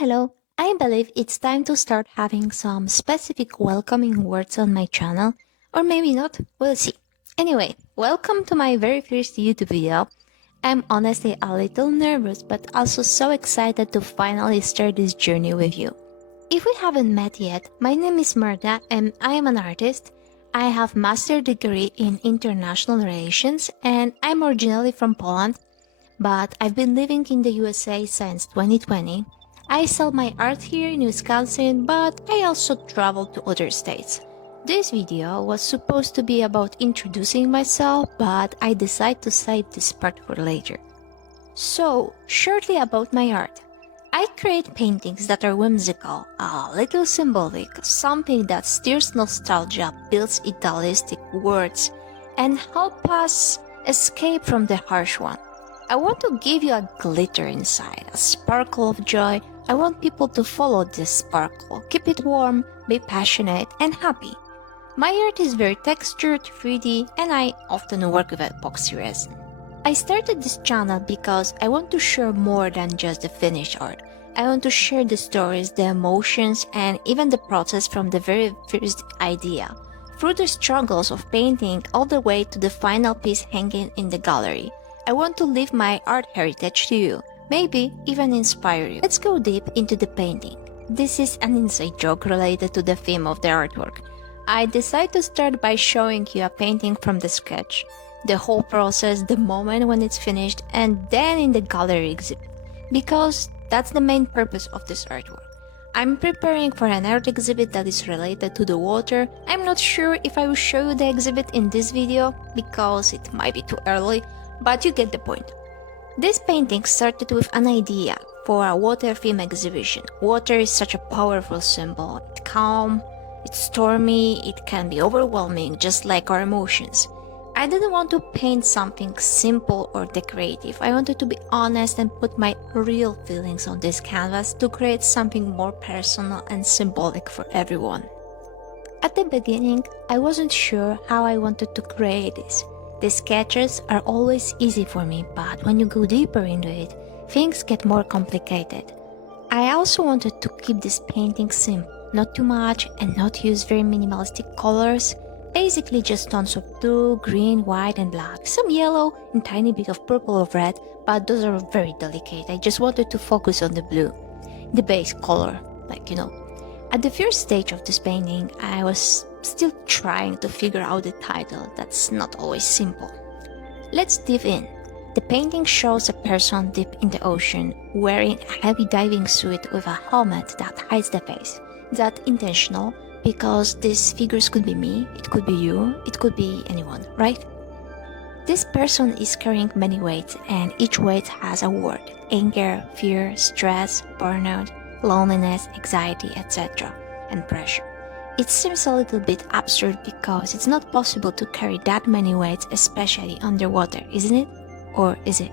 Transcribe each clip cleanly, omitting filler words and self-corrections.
Hello. I believe it's time to start having some specific welcoming words on my channel, or maybe not, we'll see. Anyway, welcome to my very first YouTube video. I'm honestly a little nervous, but also so excited to finally start this journey with you. If we haven't met yet, my name is Marta and I am an artist. I have master's degree in international relations and I'm originally from Poland, but I've been living in the USA since 2020. I sell my art here in Wisconsin, but I also travel to other states. This video was supposed to be about introducing myself, but I decided to save this part for later. So, shortly about my art. I create paintings that are whimsical, a little symbolic, something that stirs nostalgia, builds idealistic words, and help us escape from the harsh one. I want to give you a glitter inside, a sparkle of joy. I want people to follow this sparkle, keep it warm, be passionate, and happy. My art is very textured, 3D, and I often work with epoxy resin. I started this channel because I want to share more than just the finished art. I want to share the stories, the emotions, and even the process from the very first idea, through the struggles of painting all the way to the final piece hanging in the gallery. I want to leave my art heritage to you, maybe even inspire you. Let's go deep into the painting. This is an inside joke related to the theme of the artwork. I decided to start by showing you a painting from the sketch, the whole process, the moment when it's finished, and then in the gallery exhibit, because that's the main purpose of this artwork. I'm preparing for an art exhibit that is related to the water. I'm not sure if I will show you the exhibit in this video, because it might be too early, but you get the point. This painting started with an idea for a water theme exhibition. Water is such a powerful symbol. It's calm, it's stormy, it can be overwhelming, just like our emotions. I didn't want to paint something simple or decorative. I wanted to be honest and put my real feelings on this canvas to create something more personal and symbolic for everyone. At the beginning, I wasn't sure how I wanted to create this. The sketches are always easy for me, but when you go deeper into it, things get more complicated. I also wanted to keep this painting simple, not too much and not use very minimalistic colors, basically just tones of blue, green, white and black, some yellow and tiny bit of purple or red, but those are very delicate. I just wanted to focus on the blue, the base color, At the first stage of this painting, I was still trying to figure out the title. That's not always simple. Let's dive in. The painting shows a person deep in the ocean, wearing a heavy diving suit with a helmet that hides the face. That's intentional, because these figures could be me, it could be you, it could be anyone, right? This person is carrying many weights, and each weight has a word: anger, fear, stress, burnout, loneliness, anxiety, etc., and pressure. It seems a little bit absurd because it's not possible to carry that many weights, especially underwater, isn't it? Or is it?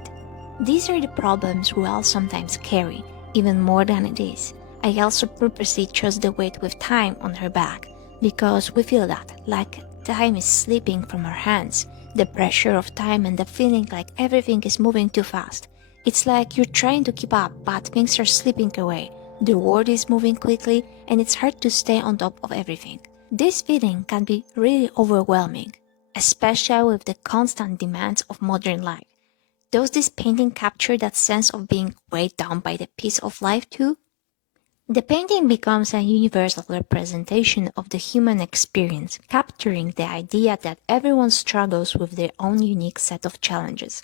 These are the problems we all sometimes carry, even more than it is. I also purposely chose the weight with time on her back, because we feel that, like time is slipping from our hands, the pressure of time and the feeling like everything is moving too fast. It's like you're trying to keep up, but things are slipping away. The world is moving quickly, and it's hard to stay on top of everything. This feeling can be really overwhelming, especially with the constant demands of modern life. Does this painting capture that sense of being weighed down by the pace of life too? The painting becomes a universal representation of the human experience, capturing the idea that everyone struggles with their own unique set of challenges.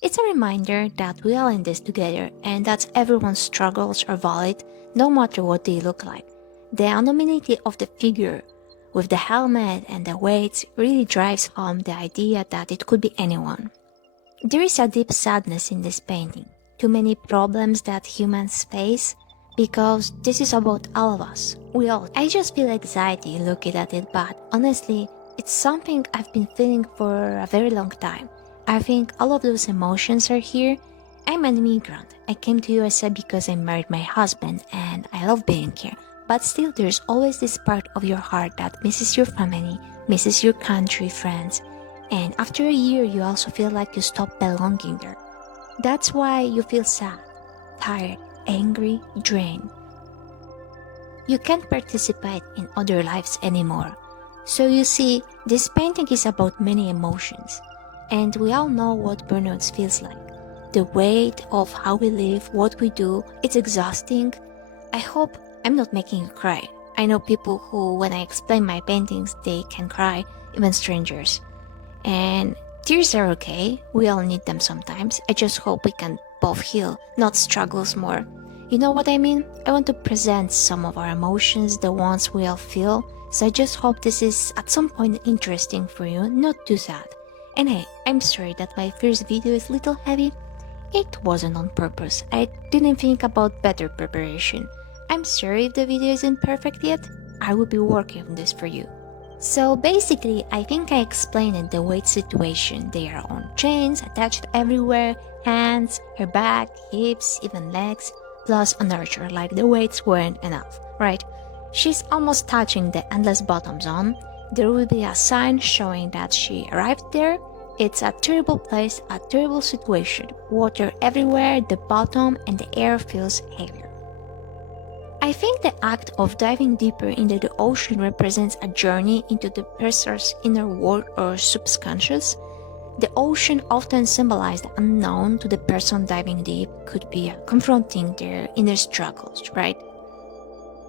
It's a reminder that we are in this together and that everyone's struggles are valid, no matter what they look like. The anonymity of the figure, with the helmet and the weights, really drives home the idea that it could be anyone. There is a deep sadness in this painting, too many problems that humans face, because this is about all of us. I just feel anxiety looking at it, but honestly, it's something I've been feeling for a very long time. I think all of those emotions are here. I'm an immigrant. I came to USA because I married my husband and I love being here. But still, there's always this part of your heart that misses your family, misses your country, friends. And after a year, you also feel like you stop belonging there. That's why you feel sad, tired, angry, drained. You can't participate in other lives anymore. So you see, this painting is about many emotions. And we all know what burnout feels like. The weight of how we live, what we do, it's exhausting. I hope I'm not making you cry. I know people who, when I explain my paintings, they can cry, even strangers. And tears are okay, we all need them sometimes. I just hope we can both heal, not struggles more. You know what I mean? I want to present some of our emotions, the ones we all feel. So I just hope this is at some point interesting for you, not too sad. And hey, I'm sorry that my first video is a little heavy. It wasn't on purpose. I didn't think about better preparation. I'm sorry if the video isn't perfect yet. I will be working on this for you. So basically, I think I explained it the weight situation. They are on chains, attached everywhere, hands, her back, hips, even legs, plus a nurture, like the weights weren't enough, right? She's almost touching the endless bottom zone. There will be a sign showing that she arrived there. It's a terrible place, a terrible situation. Water everywhere, the bottom, and the air feels heavier. I think the act of diving deeper into the ocean represents a journey into the person's inner world or subconscious. The ocean often symbolizes the unknown to the person diving deep, could be confronting their inner struggles, right?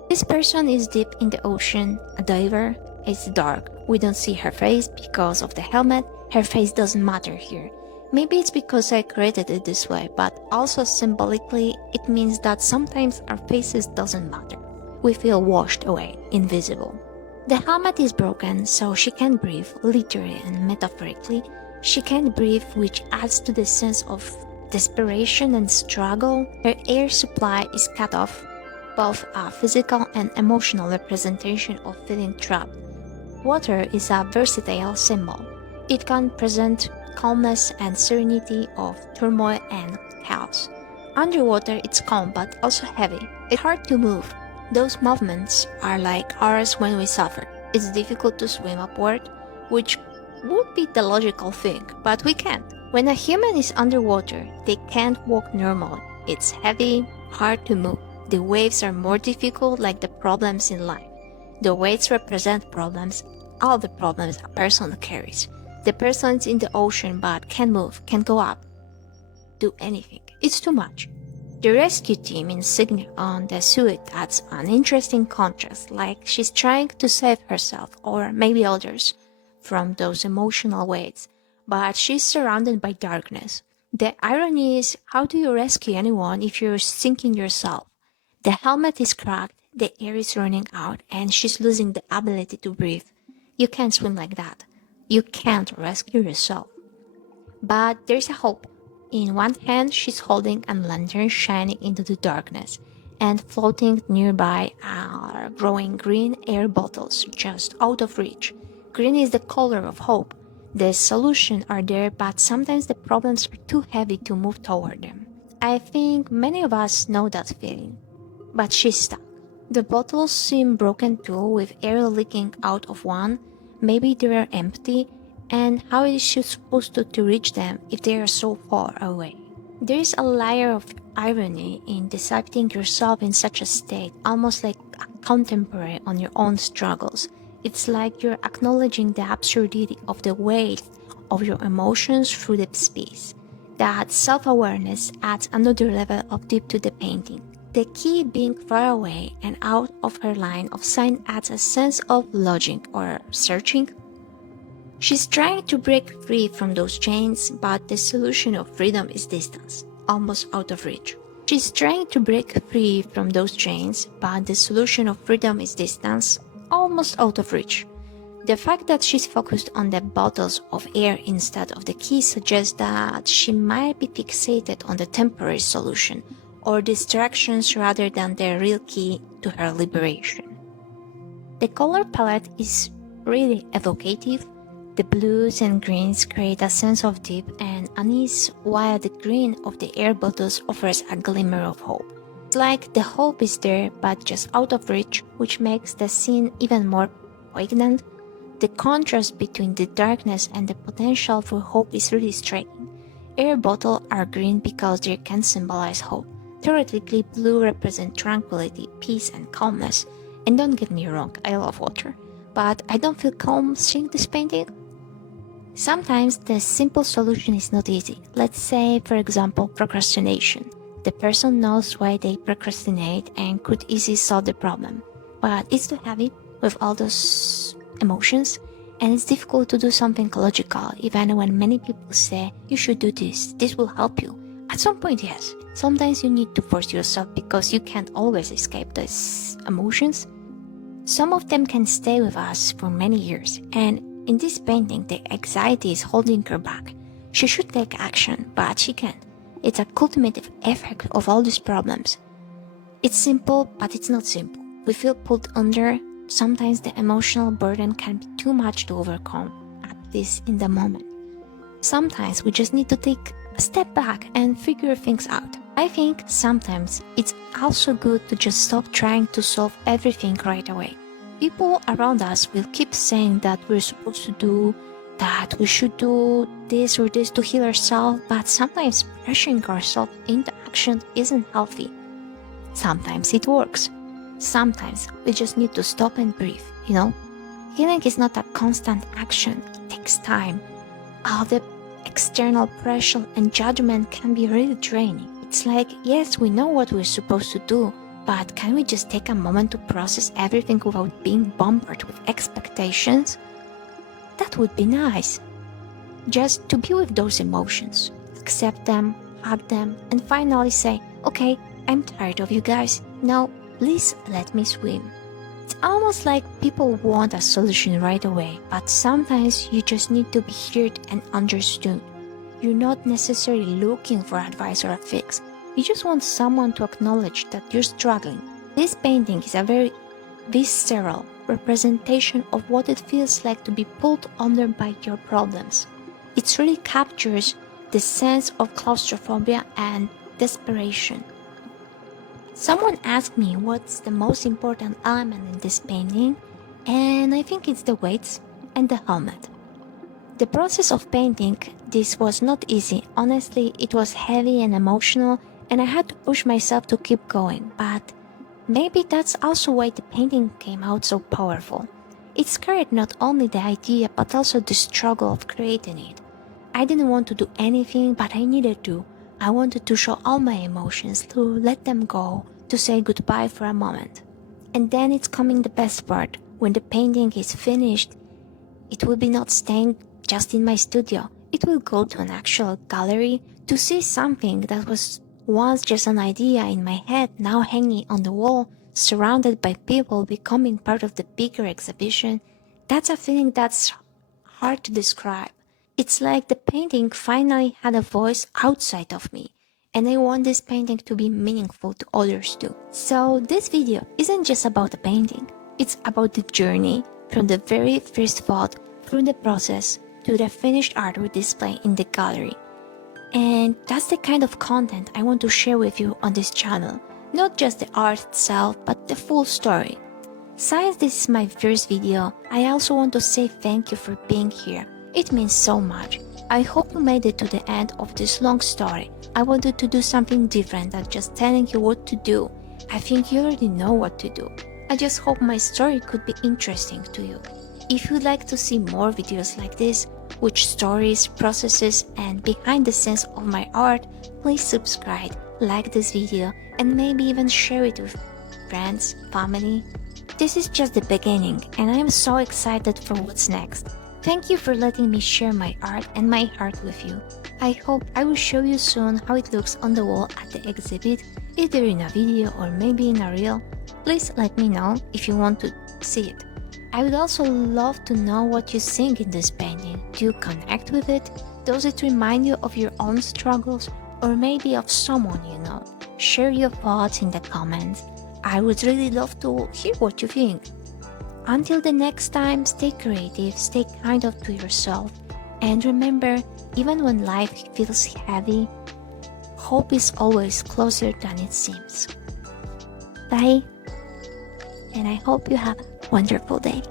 This person is deep in the ocean, a diver. It's dark. We don't see her face because of the helmet. Her face doesn't matter here. Maybe it's because I created it this way, but also symbolically, it means that sometimes our faces doesn't matter. We feel washed away, invisible. The helmet is broken, so she can't breathe, literally and metaphorically. She can't breathe, which adds to the sense of desperation and struggle. Her air supply is cut off, both a physical and emotional representation of feeling trapped. Water is a versatile symbol. It can present calmness and serenity of turmoil and chaos. Underwater, it's calm but also heavy. It's hard to move. Those movements are like ours when we suffer. It's difficult to swim upward, which would be the logical thing, but we can't. When a human is underwater, they can't walk normally. It's heavy, hard to move. The waves are more difficult, like the problems in life. The weights represent problems, all the problems a person carries. The person's in the ocean but can't move, can't go up, do anything. It's too much. The rescue team in Sydney on the suit adds an interesting contrast, like she's trying to save herself, or maybe others, from those emotional weights, but she's surrounded by darkness. The irony is, how do you rescue anyone if you're sinking yourself? The helmet is cracked, the air is running out, and she's losing the ability to breathe. You can't swim like that. You can't rescue yourself. But there's a hope. In one hand, she's holding a lantern shining into the darkness, and floating nearby are growing green air bottles just out of reach. Green is the color of hope. The solutions are there, but sometimes the problems are too heavy to move toward them. I think many of us know that feeling. But she's stuck. The bottles seem broken too, with air leaking out of one. Maybe they are empty, and how is she supposed to reach them if they are so far away? There is a layer of irony in dissecting yourself in such a state, almost like a contemporary on your own struggles. It's like you're acknowledging the absurdity of the weight of your emotions through the space. That self-awareness adds another level of depth to the painting. The key being far away and out of her line of sight adds a sense of lodging or searching. She's trying to break free from those chains, but the solution of freedom is distance, almost out of reach. She's trying to break free from those chains, but the solution of freedom is distance, almost out of reach. The fact that she's focused on the bottles of air instead of the key suggests that she might be fixated on the temporary solution, or distractions rather than the real key to her liberation. The color palette is really evocative. The blues and greens create a sense of depth and unease, while the green of the air bottles offers a glimmer of hope. It's like the hope is there but just out of reach, which makes the scene even more poignant. The contrast between the darkness and the potential for hope is really striking. Air bottles are green because they can symbolize hope. Theoretically, blue represents tranquility, peace, and calmness, And don't get me wrong, I love water, but I don't feel calm seeing this painting. Sometimes the simple solution is not easy. Let's say, for example, procrastination. The person knows why they procrastinate and could easily solve the problem, but it's too heavy with all those emotions, and it's difficult to do something logical, even when many people say, you should do this will help you. At some point, yes. Sometimes you need to force yourself because you can't always escape those emotions. Some of them can stay with us for many years, and in this painting, the anxiety is holding her back. She should take action, but she can't. It's a cumulative effect of all these problems. It's simple, but it's not simple. We feel pulled under. Sometimes the emotional burden can be too much to overcome, at least in the moment. Sometimes we just need to take a step back and figure things out. I think sometimes it's also good to just stop trying to solve everything right away. People around us will keep saying that we're supposed to do, that we should do this or this to heal ourselves, but sometimes pressuring ourselves into action isn't healthy. Sometimes it works. Sometimes we just need to stop and breathe, Healing is not a constant action. It takes time. All the external pressure and judgment can be really draining. It's like, yes, we know what we're supposed to do, but can we just take a moment to process everything without being bombarded with expectations? That would be nice. Just to be with those emotions, accept them, hug them, and finally say, okay, I'm tired of you guys. Now, please let me swim. It's almost like people want a solution right away, but sometimes you just need to be heard and understood. You're not necessarily looking for advice or a fix. You just want someone to acknowledge that you're struggling. This painting is a very visceral representation of what it feels like to be pulled under by your problems. It really captures the sense of claustrophobia and desperation. Someone asked me what's the most important element in this painting, and I think it's the weights and the helmet. The process of painting this was not easy. Honestly, it was heavy and emotional, and I had to push myself to keep going, but maybe that's also why the painting came out so powerful. It carried not only the idea, but also the struggle of creating it. I didn't want to do anything, but I needed to. I wanted to show all my emotions, to let them go, to say goodbye for a moment. And then it's coming the best part. When the painting is finished, it will be not staying just in my studio. It will go to an actual gallery to see something that was once just an idea in my head, now hanging on the wall, surrounded by people, becoming part of the bigger exhibition. That's a feeling that's hard to describe. It's like the painting finally had a voice outside of me, and I want this painting to be meaningful to others too. So this video isn't just about the painting, it's about the journey from the very first thought through the process to the finished art we display in the gallery. And that's the kind of content I want to share with you on this channel, not just the art itself, but the full story. Since this is my first video, I also want to say thank you for being here. It means so much. I hope you made it to the end of this long story. I wanted to do something different than just telling you what to do. I think you already know what to do. I just hope my story could be interesting to you. If you'd like to see more videos like this, with stories, processes, and behind the scenes of my art, please subscribe, like this video, and maybe even share it with friends, family. This is just the beginning, and I am so excited for what's next. Thank you for letting me share my art and my heart with you. I hope I will show you soon how it looks on the wall at the exhibit, either in a video or maybe in a reel. Please let me know if you want to see it. I would also love to know what you think in this painting. Do you connect with it? Does it remind you of your own struggles or maybe of someone you know? Share your thoughts in the comments. I would really love to hear what you think. Until the next time, stay creative, stay kind to yourself, and remember, even when life feels heavy, hope is always closer than it seems. Bye, and I hope you have a wonderful day.